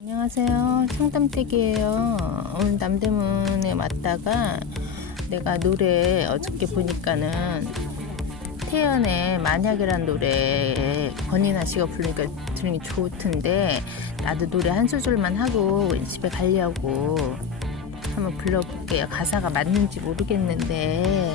안녕하세요. 청담댁이에요. 오늘 남대문에 왔다가 내가 노래 어저께 보니까는 태연의 만약이란 노래 권인아 씨가 부르니까 들으니 좋던데 나도 노래 한 소절만 하고 집에 가려고 한번 불러볼게요. 가사가 맞는지 모르겠는데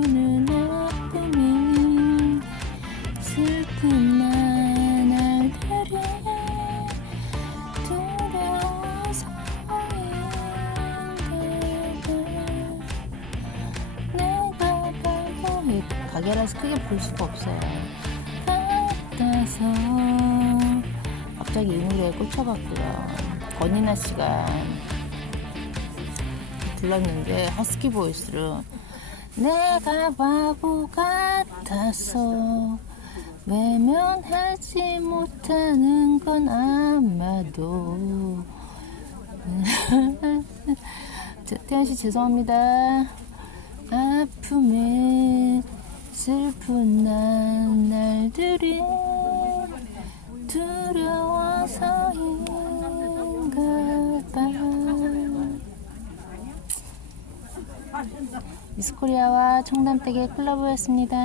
가게라서 크게 볼 수가 없어요. 같아서 갑자기 이 노래에 꽂혀갖고요. 권인아 씨가 불렀는데 허스키 보이스로 내가 바보 같아서 외면하지 못하는 건 아마도. 저, 태연 씨 죄송합니다. 아픔에 슬픈 날들이 두려워서인가 봐. 미스코리아와 청담댁의 콜라보였습니다.